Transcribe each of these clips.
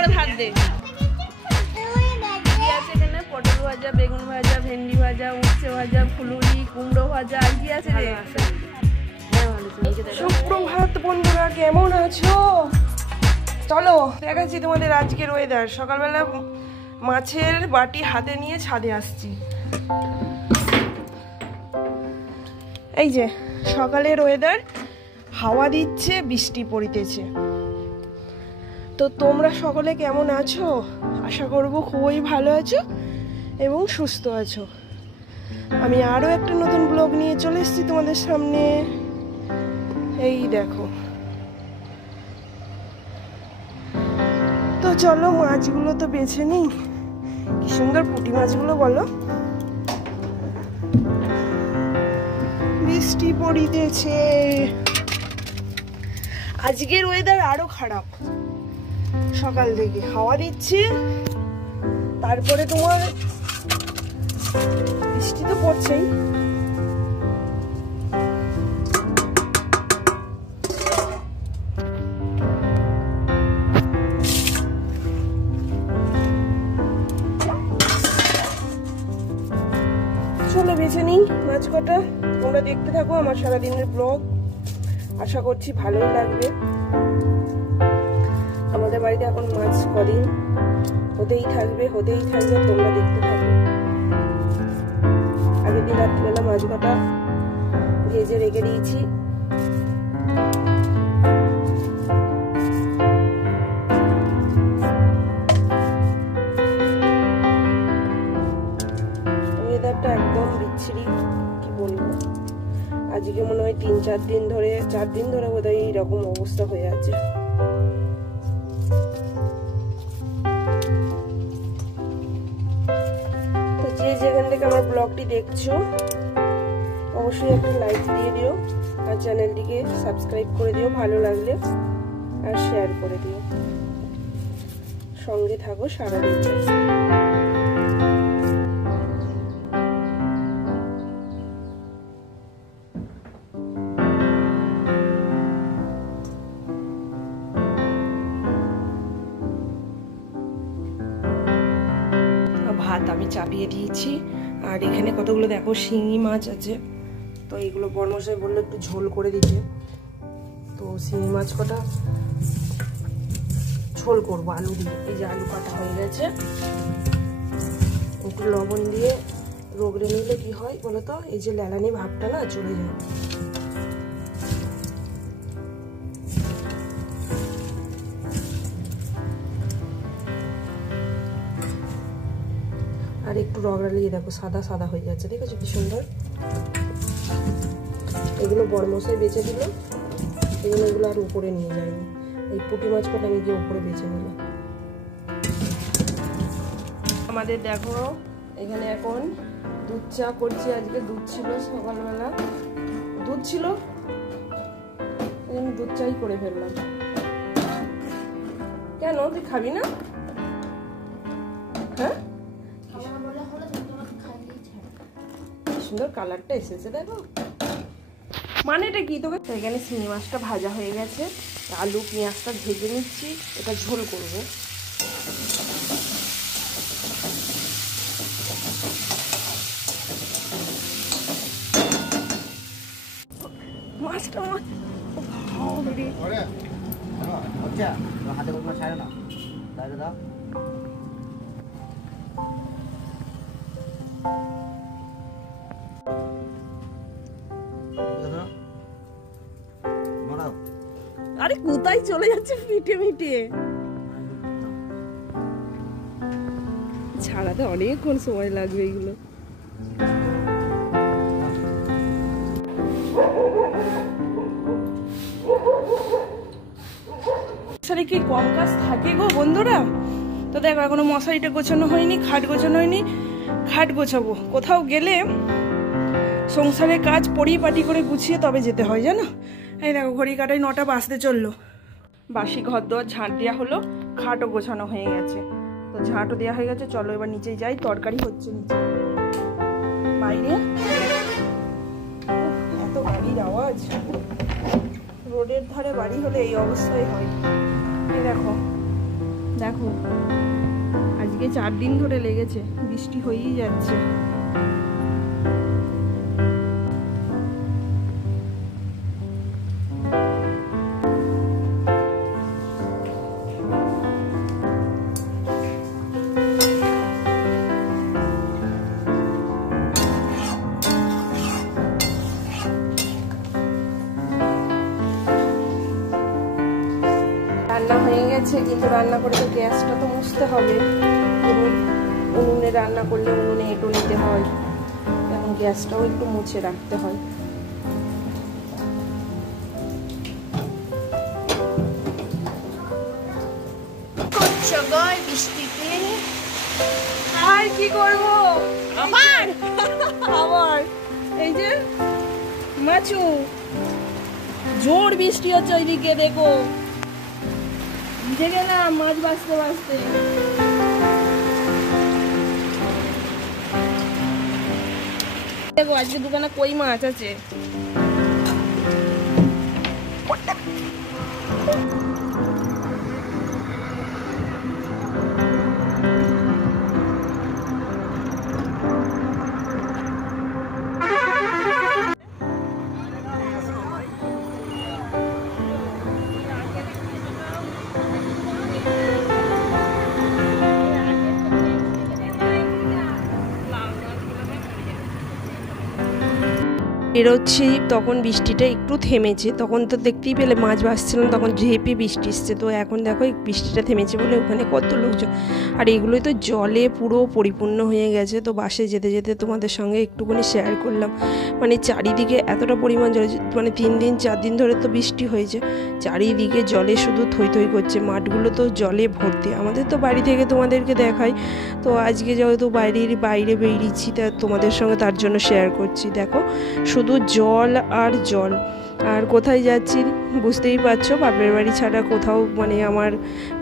করে ভাত দে। কি আছে এখানে? পটল ভাজা, বেগুন ভাজা, ভেন্ডি ভাজা, উচ্ছে ভাজা, ফুলুরি, কুমড়ো ভাজা। আর কি আছে রে? সুপ্রভাত বন্ধুরা, কেমন আছো? চলো দেখাচ্ছি তোমাদের আজকের ওয়েদার। সকালবেলা মাছের বাটি হাতে নিয়ে ছাদে আসছি। এই যে সকালের ওয়েদার, হাওয়া দিচ্ছে, বৃষ্টি পড়িতেছে। তো তোমরা সকলে কেমন আছো? আশা করব খুবই ভালো আছো এবং সুস্থ আছো। আমি আরও একটা নতুন ব্লগ নিয়ে চলে এসেছি তোমাদের সামনে। এই দেখো, তো চলো মাছগুলো তো বেছে নিই। কি সুন্দর পুঁটি মাছগুলো বলো। বৃষ্টি পড়িতেছে। আজকের ওয়েদার আরো খারাপ। সকাল থেকে হাওয়া দিচ্ছে, তারপরে তোমার বৃষ্টি তো পড়ছেই। চলো বেছে নিই মাছ কটা। তোমরা দেখতে থাকো আমার সারাদিনের ব্লগ, আশা করছি ভালোই লাগবে। আমাদের বাড়িতে এখন মাছ কদিন হতেই থাকবে, তোমরা দেখতে থাকো। আগের দিন রাত্রিবেলা মাছ কটা ভেজে রেখে দিয়েছি। ওয়েদারটা একদম বিচ্ছিরি, কি বলবো। আজকে মনে হয় 4 দিন ধরে বোধহয় এইরকম অবস্থা হয়ে আছে। তো যে যেখান থেকে আমার ব্লগটি দেখছো অবশ্যই একটা লাইক দিয়ে দিও, আর চ্যানেলটিকে সাবস্ক্রাইব করে দিও ভালো লাগলে, আর শেয়ার করে দিও। সঙ্গে থাকো সারাদিন। ভাত আমি চাপিয়ে দিয়েছি, আর এখানে কতগুলো দেখো শিঙি মাছ আছে। তো এইগুলো বড়মশাই বললো একটু ঝোল করে দিতে, তো শিঙি মাছ কটা ঝোল করবো আলু দিয়ে। এই যে আলু কাটা হয়ে গেছে, একটু লবণ দিয়ে রগড়ে নিলে কি হয় বলো তো, এই যে লেলানি ভাবটা না চলে যায়। আর একটু রগড়ালিয়ে দেখো সাদা সাদা হয়ে যাচ্ছে, দেখেছো কি সুন্দর। এগুলো বড়মশাই বেছে দিল, এগুলো আর উপরে নিয়ে যায়নি। এই পুঁটি মাছ কটা আমি গিয়ে উপরে বেছে নিলাম। আমাদের দেখো এখানে এখন দুধ চা করছি। আজকে দুধ ছিল, সকালবেলা দুধ ছিল, আমি দুধ চাই করে ফেললাম। কেন তুই খাবি না? হ্যাঁ, সুন্দর কালারটা এসেছে দেখো। মানেটা কি তোকে? এখানে শিঙি মাছটা ভাজা হয়ে গেছে, আলু পেঁয়াজটা ভেজে নিচ্ছি, এটা ঝোল করব। মাছটা আরে কোথায় চলে যাচ্ছে মিটে মিটে, ছাড়াতে অনেকক্ষণ সময় লাগবে এগুলো। মশারি কি কম কাজ থাকে গো বন্ধুরা। তো দেখো এখনো মশারিটা গোছানো হয়নি, খাট গোছানো হয়নি। খাট গোছাবো, কোথাও গেলে সংসারের কাজ পরিপাটি করে গুছিয়ে তবে যেতে হয় জানো। এই দেখো ঘড়ি কাটায় 9টা বাজতে চললো। বাসি ঘর দোয়ার ঝাঁট দেওয়া হলো, খাটও গোছানো হয়ে গেছে। তো ঝাঁটও দেওয়া হয়ে গেছে, চলো এবার নিচে যাই। তরকারি হচ্ছে নিচে, বাইরে এত গাড়ির আওয়াজ। রোডের ধারে বাড়ি হলে এই অবস্থাই হয়। এই দেখো দেখো আজকে 4 দিন ধরে লেগেছে, বৃষ্টি হয়েই যাচ্ছে। রান্না হয়ে গেছে, কিন্তু রান্না করে তো গ্যাসটা তো মুছতে হবে। উনুনে রান্না করলে উনুনে এঁটো নিতে হয়, এখন গ্যাসটাও একটু মুছে রাখতে হয়। বৃষ্টিতে আর কি করবো, আবার এই যে মাছু জোর বৃষ্টি হচ্ছে, ওইদিকে দেখো ভিজে গেলাম মাছ বাঁচতে বাঁচতে। দেখো আজকে দোকানে কই মাছ আছে। বেরোচ্ছি তখন বৃষ্টিটা একটু থেমেছে, তখন তো দেখতেই পেলে মাছ ভাসছিলাম, তখন ঝেপে বৃষ্টি এসছে। তো এখন দেখো এই বৃষ্টিটা থেমেছে বলে ওখানে কত লোকজন, আর এগুলোই তো জলে পুরো পরিপূর্ণ হয়ে গেছে। তো বাসে যেতে যেতে তোমাদের সঙ্গে একটুখানি শেয়ার করলাম, মানে চারিদিকে এতটা পরিমাণ জল, মানে 3 দিন 4 দিন ধরে তো বৃষ্টি হয়েছে, চারিদিকে জলে শুধু থই থই করছে, মাঠগুলো তো জলে ভর্তি। আমাদের তো বাড়ি থেকে তোমাদেরকে দেখাই, তো আজকে যেহেতু বাইরে বেরিয়েছি তা তোমাদের সঙ্গে তার জন্য শেয়ার করছি। দেখো শুধু জল আর জল, আর কোথায় যাচ্ছি বুঝতেই পারছো, বাপের বাড়ি ছাড়া কোথাও মানে আমার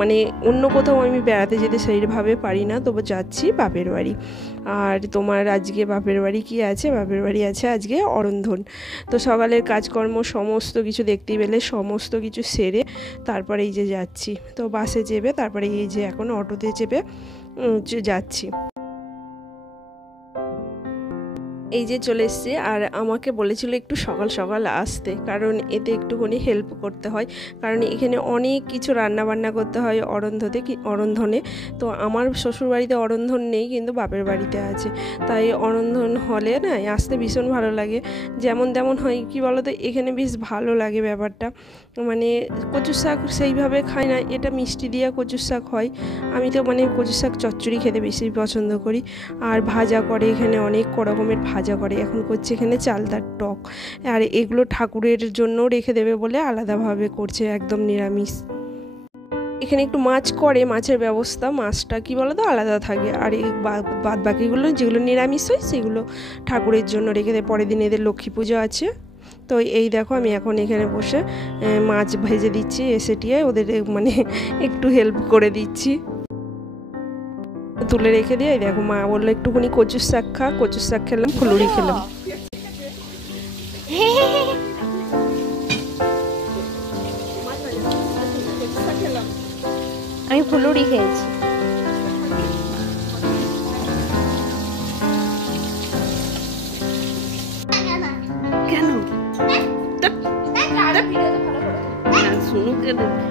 মানে অন্য কোথাও আমি বেড়াতে যেতে সেইভাবে পারি না, তবু যাচ্ছি বাপের বাড়ি। আর তোমার আজকে বাপের বাড়ি কি আছে, বাপের বাড়ি আছে আজকে অরন্ধন। তো সকালের কাজকর্ম সমস্ত কিছু দেখতেই পেলে, সমস্ত কিছু সেরে তারপরে এই যে যাচ্ছি। তো বাসে চেপে তারপরে এই যে এখন অটোতে চেপে যাচ্ছি। এই যে চলে এসছে, আর আমাকে বলেছিল একটু সকাল সকাল আসতে, কারণ এতে একটুখানি হেল্প করতে হয়, কারণ এখানে অনেক কিছু রান্না বান্না করতে হয় অরন্ধনে। তো আমার শ্বশুরবাড়িতে অরন্ধন নেই, কিন্তু বাপের বাড়িতে আছে, তাই অরন্ধন হলে না আসতে ভীষণ ভালো লাগে। যেমন তেমন হয় কি বলো তো, এখানে বেশ ভালো লাগে ব্যাপারটা, মানে কচুর শাক সেইভাবে খাই না, এটা মিষ্টি দিয়া কচুর শাক হয়। আমি তো মানে কচুর শাক চচ্চড়ি খেতে বেশি পছন্দ করি। আর ভাজা করে এখানে অনেক রকমের ভাজা করে, এখন করছে এখানে চালতার টক, আর এগুলো ঠাকুরের জন্য রেখে দেবে বলে আলাদাভাবে করছে, একদম নিরামিষ। এখানে একটু মাছ করে, মাছের ব্যবস্থা, মাছটা কি বলো তো আলাদা থাকে, আর এই বাদ বাকিগুলো যেগুলো নিরামিষ হয় সেগুলো ঠাকুরের জন্য রেখে দেয়। পরের দিন এদের লক্ষ্মী পুজো আছে। তো এই দেখো আমি এখন এখানে বসে মাছ ভেজে দিচ্ছি, এসে টিয়ে ওদের মানে একটু হেল্প করে দিচ্ছি, তুলে রেখে দিয়ে। দেখো মা বললো একটুখানি কচুর শাক খা, কচুর শাক খেলাম, ফুলুরি খেলাম। আমি ফুলুরি খেয়েছি। কেন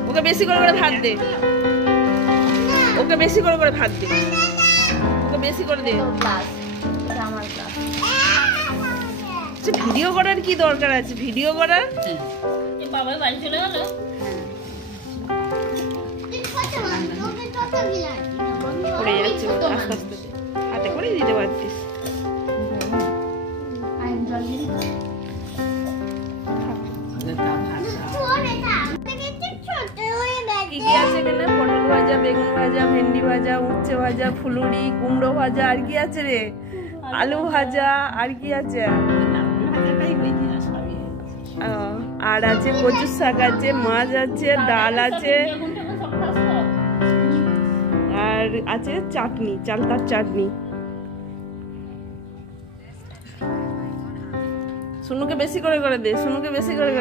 ওকে বেশি করে ভাত দে, ওকে বেশি করে ভাত দে, ওকে বেশি করে দে। ভিডিও করার কি দরকার আছে, ভিডিও করার বাবা বাড়ি চলে গেল। পড়ে যাচ্ছে আস্তে আস্তে, হাতে করে দিতে পারতিস। কি কি আছে এখানে? পটল ভাজা, বেগুন ভাজা, ভেন্ডি ভাজা, উচ্ছে ভাজা, ফুলুরি, কুমড়ো ভাজা, আর কি আছে রে? আলু ভাজা, আর কি আছে? আর আছে কচুর শাক আছে, মাছ আছে, ডাল আছে, আর আছে চাটনি, চালতার চাটনি। সুনুকে বেশি করে দে, সুনুকে বেশি করে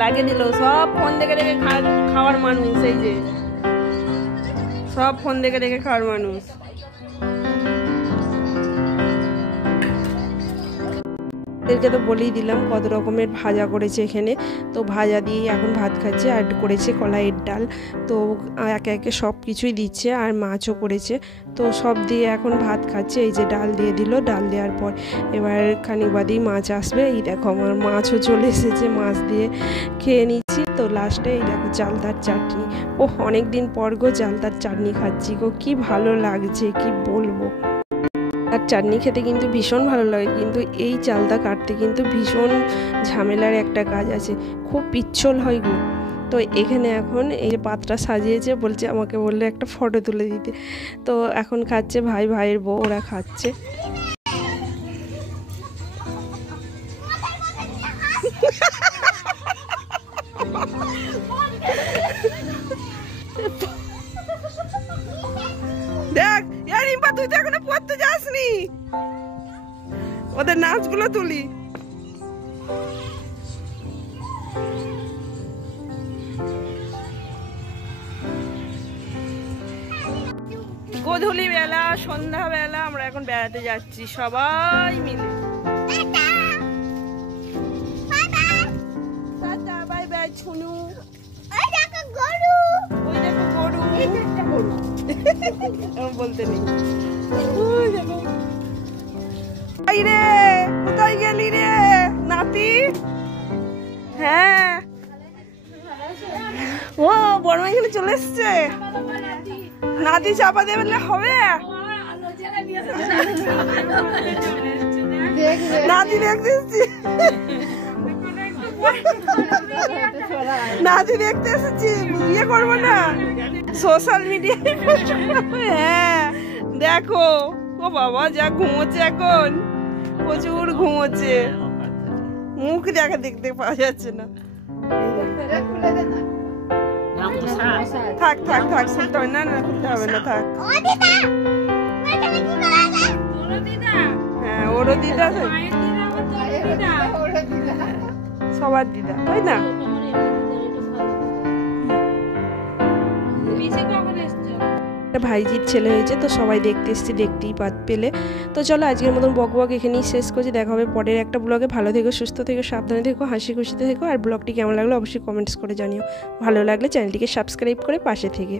লাগিয়ে দিল। সব ফোন দেখে দেখে খাওয়ার মানুষ, এই যে সব ফোন দেখে দেখে খাওয়ার মানুষ। এদেরকে তো বলেই দিলাম কত রকমের ভাজা করেছে এখানে, তো ভাজা দিয়ে এখন ভাত খাচ্ছে। আর করেছে কলাইয়ের ডাল, তো একে একে সব কিছুই দিচ্ছে, আর মাছও করেছে, তো সব দিয়ে এখন ভাত খাচ্ছে। এই যে ডাল দিয়ে দিল, ডাল দেওয়ার পর এবার খানিক বাদেই মাছ আসবে। এই দেখো আমার মাছও চলে এসেছে, মাছ দিয়ে খেয়ে নিচ্ছি। তো লাস্টে এই দেখো চালতার চাটনি, ও অনেক দিন পর গো চালতার চাটনি খাচ্ছি গো, কি ভালো লাগছে কি বলবো। আর চাটনি খেতে কিন্তু ভীষণ ভালো লাগে, কিন্তু এই চালতা কাটতে কিন্তু ভীষণ ঝামেলার একটা কাজ আছে, খুব পিচ্ছল হয় গো। তো এখানে এখন এই যে পাত্রটা সাজিয়েছে, বলছে আমাকে বললে একটা ফটো তুলে দিতে। তো এখন খাচ্ছে ভাই, ভাইয়ের বউ, ওরা খাচ্ছে। দেখ রিম্পা, তুই তো এখনো পড়তে যাসনি, ওদের নাচগুলো তুলি। গোধূলি বেলা, সন্ধ্যা বেলা আমরা এখন বেড়াতে যাচ্ছি সবাই মিলে। Bye bye Chhunu. ওই দেখো গরু, বলতে নেই। রে কোথায় গেলি রে নাতি? হ্যাঁ, ও বড় এখানে চলে এসছে। নাতি চাপা দেবে হবে, নাতি দেখতে এসেছি, নাতি দেখতে এসেছি, বিয়ে করবো না সোশ্যাল মিডিয়ায়। হ্যাঁ দেখো, ও বাবা যা ঘুমোচ্ছে এখন, প্রচুর ঘুমোচ্ছে, মুখ দেখা দেখতে পাওয়া যাচ্ছে না। থাক থাক থাক, খুলতে হবে না, না খুলতে হবে না, থাক। হ্যাঁ ওরও দিদা, সবার দিদা, তাই না? ভাইজির ছেলে হয়েছে, তো সবাই দেখতে এসছি, দেখতেই পেলে। তো চলো আজকের মতন বক এখানেই শেষ করছি, দেখা হবে পরের একটা ব্লগে। ভালো থেকো, সুস্থ থেকো, সাবধানে থেকো, হাসি খুশিতে থেকো। আর ব্লগটি কেমন লাগলো অবশ্যই কমেন্টস করে জানিও। ভালো লাগলে চ্যানেলটিকে সাবস্ক্রাইব করে পাশে থেকে।